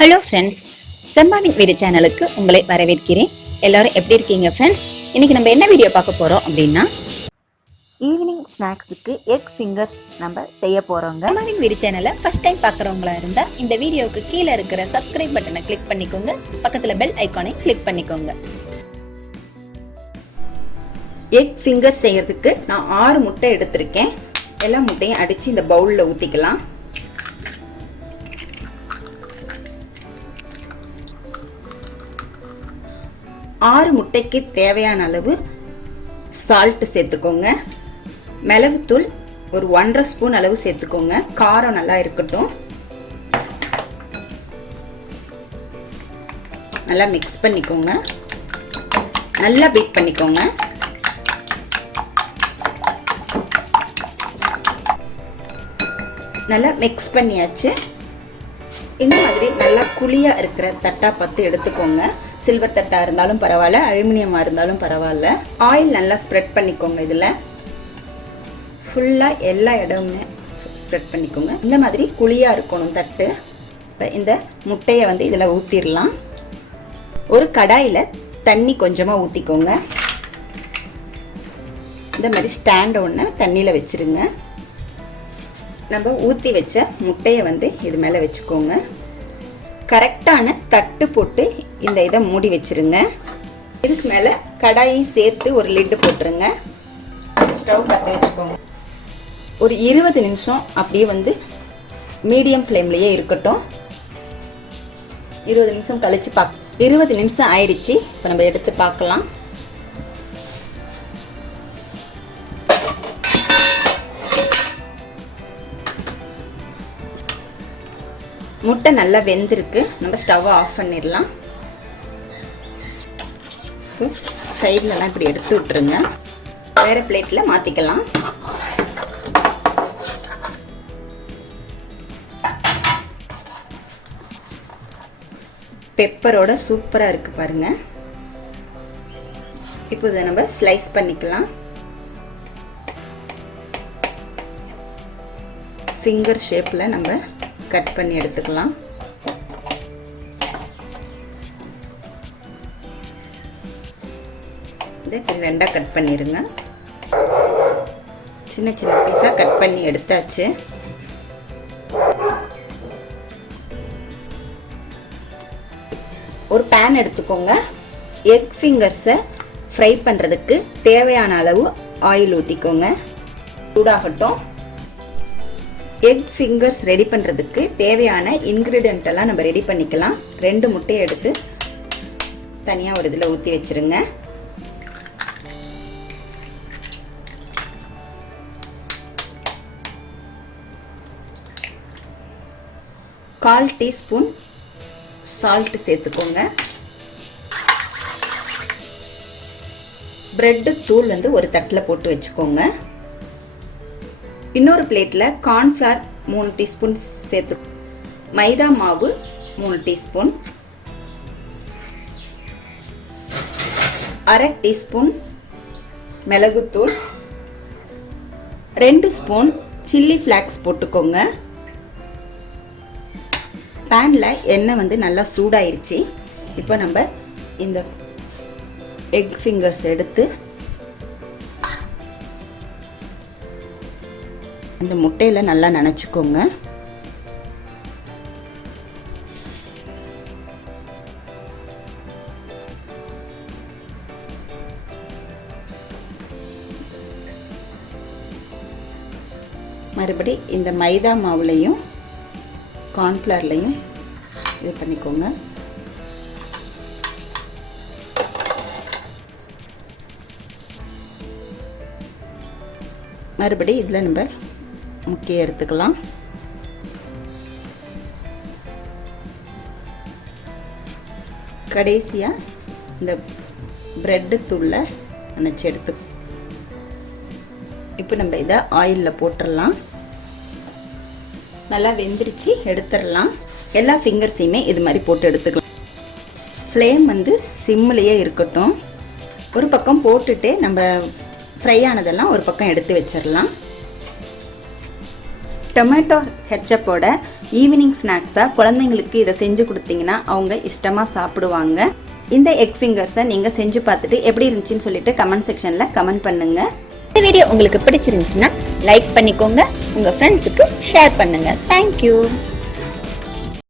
Hello friends செம்பாவின் வீடு சேனலுக்கு உங்களை வரவேற்கிறேன். எல்லாரும் எப்படி இருக்கீங்க ஃப்ரெண்ட்ஸ் இன்னைக்கு நம்ம என்ன வீடியோ பார்க்க போறோம் அப்படின்னா ஈவினிங் ஸ்நாக்ஸுக்கு எக் ஃபிங்கர்ஸ் நம்ம செய்ய போறோங்க. செம்பாவின் வீடு சேனலை ஃபர்ஸ்ட் டைம் பார்க்குறவங்களா இருந்தா இந்த வீடியோவுக்கு கீழே இருக்கிற சப்ஸ்கிரைப் பட்டனை கிளிக் பண்ணிக்கோங்க. பக்கத்துல பெல் ஐகானை கிளிக் பண்ணிக்கோங்க. எக் ஃபிங்கர் செய்யறதுக்கு நான் ஆறு முட்டை எடுத்திருக்கேன். எல்லா முட்டையும் அடித்து இந்த பவுலில் ஊற்றிக்கலாம் ஆறு முட்டைக்கு தேவையான அளவு சால்ட் சேர்த்துக்கோங்க. மிளகுத்தூள் ஒரு ஒன்றரை ஸ்பூன் அளவு சேர்த்துக்கோங்க. காரம் நல்லா இருக்கட்டும். நல்லா மிக்ஸ் பண்ணிக்கோங்க. நல்லா பீட் பண்ணிக்கோங்க. நல்லா மிக்ஸ் பண்ணியாச்சு. இந்த மாதிரி நல்லா குழியாக இருக்கிற தட்டா பார்த்து எடுத்துக்கோங்க. சில்வர் தட்டாக இருந்தாலும் பரவாயில்ல அலுமினியமாக இருந்தாலும் பரவாயில்ல. ஆயில் நல்லா ஸ்ப்ரெட் பண்ணிக்கோங்க இதில். ஃபுல்லாக எல்லா இடமுமே ஸ்ப்ரெட் பண்ணிக்கோங்க. இந்த மாதிரி குழியாக இருக்கணும் தட்டு. இப்போ இந்த முட்டையை வந்து இதில் ஊற்றிடலாம் ஒரு கடாயில் தண்ணி கொஞ்சமாக ஊற்றிக்கோங்க இந்த மாதிரி ஸ்டாண்ட் ஒன்று தண்ணியில் வச்சுருங்க. நம்ம ஊற்றி வச்ச முட்டையை வந்து இது மேலே வச்சுக்கோங்க. கரெக்டான தட்டு போட்டு இந்த இதை மூடி வச்சிருங்க. இதுக்கு மேலே கடாயும் சேர்த்து ஒரு லிட்டு போட்டுருங்க. ஸ்டவ் பற்ற வச்சுக்கோங்க. ஒரு இருபது நிமிஷம் அப்படியே வந்து மீடியம் ஃப்ளேம்லேயே இருக்கட்டும். இருபது நிமிஷம் கழித்து பார்க்க இருபது நிமிஷம் ஆயிடுச்சு. இப்போ நம்ம எடுத்து பார்க்கலாம் முட்டை நல்லா வெந்திருக்கு. நம்ம ஸ்டவ்வை ஆஃப் பண்ணிடலாம். சைட்லலாம் இப்படி எடுத்து விட்டுருங்க. வேறு பிளேட்டில் மாற்றிக்கலாம் பெப்பரோட சூப்பராக இருக்குது பாருங்கள் இப்போ இதை நம்ம ஸ்லைஸ் பண்ணிக்கலாம். ஃபிங்கர் ஷேப்பில் நம்ம கட் பண்ணி எடுத்துக்கலாம். இதை ரெண்டாக கட் பண்ணிடுங்க சின்ன சின்ன பீஸாக கட் பண்ணி எடுத்தாச்சு. ஒரு பேன் எடுத்துக்கோங்க. எக் ஃபிங்கர்ஸை ஃப்ரை பண்ணுறதுக்கு தேவையான அளவு ஆயில் ஊற்றிக்கோங்க சூடாகட்டும். எக் ஃபிங்கர்ஸ் ரெடி பண்ணுறதுக்கு தேவையான இன்க்ரீடியண்ட்டெல்லாம் நம்ம ரெடி பண்ணிக்கலாம். ரெண்டு முட்டையை எடுத்து தனியாக ஒரு இதில் ஊற்றி வச்சுருங்க. கால் டீஸ்பூன் சால்ட் சேர்த்துக்கோங்க. ப்ரெட்டு தூள் வந்து ஒரு தட்டில் போட்டு வச்சுக்கோங்க. இன்னொரு பிளேட்டில் கார்ன்ஃப்ளவர் மூணு டீஸ்பூன் சேர்த்து மைதா மாவு மூணு டீஸ்பூன் அரை டீஸ்பூன் மிளகுத்தூள் ரெண்டு ஸ்பூன் சில்லி ஃப்ளாக்ஸ் போட்டுக்கோங்க. பேனில் எண்ணெய் வந்து நல்லா சூடாயிருச்சு. இப்போ நம்ம இந்த எக் ஃபிங்கர்ஸ் எடுத்து இந்த முட்டையில் நல்லா நினச்சிக்கோங்க. மறுபடி இந்த மைதா மாவுலையும் கார்ன்ஃப்ளவர்லையும் இது பண்ணிக்கோங்க. மறுபடி இதில் நம்ம முக்கிய எடுத்துக்கலாம். கடைசியாக இந்த ப்ரெட்டு தூளை நினச்சி எடுத்து இப்போ நம்ம இதை ஆயிலில் போட்டுடலாம். நல்லா வெந்துருச்சு எடுத்துடலாம். எல்லா ஃபிங்கர்ஸையுமே இது மாதிரி போட்டு எடுத்துக்கலாம். ஃப்ளேம் வந்து சிம்மிலேயே இருக்கட்டும். ஒரு பக்கம் போட்டுட்டு நம்ம ஃப்ரை ஆனதெல்லாம் ஒரு பக்கம் எடுத்து வச்சிடலாம். டொமேட்டோ ஹெச்சப்போட ஈவினிங் ஸ்நாக்ஸாக குழந்தைங்களுக்கு இதை செஞ்சு கொடுத்தீங்கன்னா அவங்க இஷ்டமாக சாப்பிடுவாங்க. இந்த எக் ஃபிங்கர்ஸை நீங்கள் செஞ்சு பார்த்துட்டு எப்படி இருந்துச்சுன்னு சொல்லிட்டு கமெண்ட் செக்ஷனில் கமெண்ட் பண்ணுங்கள் இந்த வீடியோ உங்களுக்கு பிடிச்சிருந்துச்சுன்னா லைக் பண்ணிக்கோங்க. உங்கள் ஃப்ரெண்ட்ஸுக்கு ஷேர் பண்ணுங்கள் தேங்க்யூ